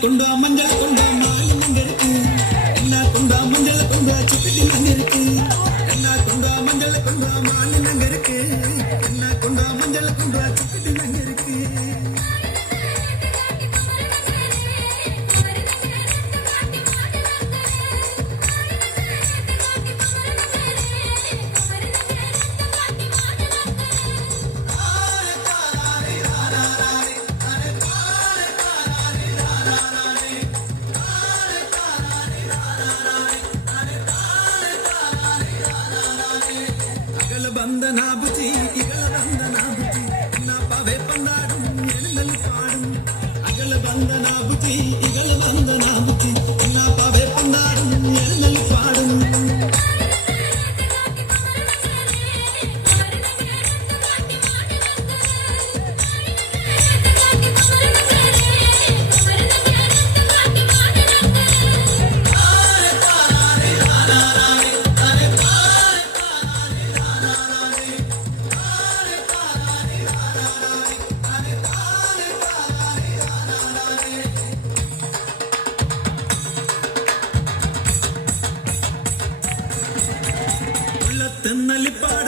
குண்டா மஞ்சள் குண்டா மாலின் அங்க இருக்கு. என்ன குண்டா மஞ்சள் குண்டா சிப்பிட்டி அங்க இருக்கு. என்ன குண்டா மஞ்சள் குண்டா மாலின் அங்க இருக்கு. என்ன குண்டா மஞ்சள் குண்டா சிப்பிட்டி அங்க இருக்கு. ബന്ധനാബുജി ഇകള ബന്ധനാബുജി എന്നാപ്പാവേ പന്താടും എഴുന്നൽ പാടും അകള ബന്ധനാബുജി ഇകള ബന്ധനാബുജി എന്നാപ്പാവേ പന്താടും എഴുന്നൽ പാടും தென்னலிப்பாடு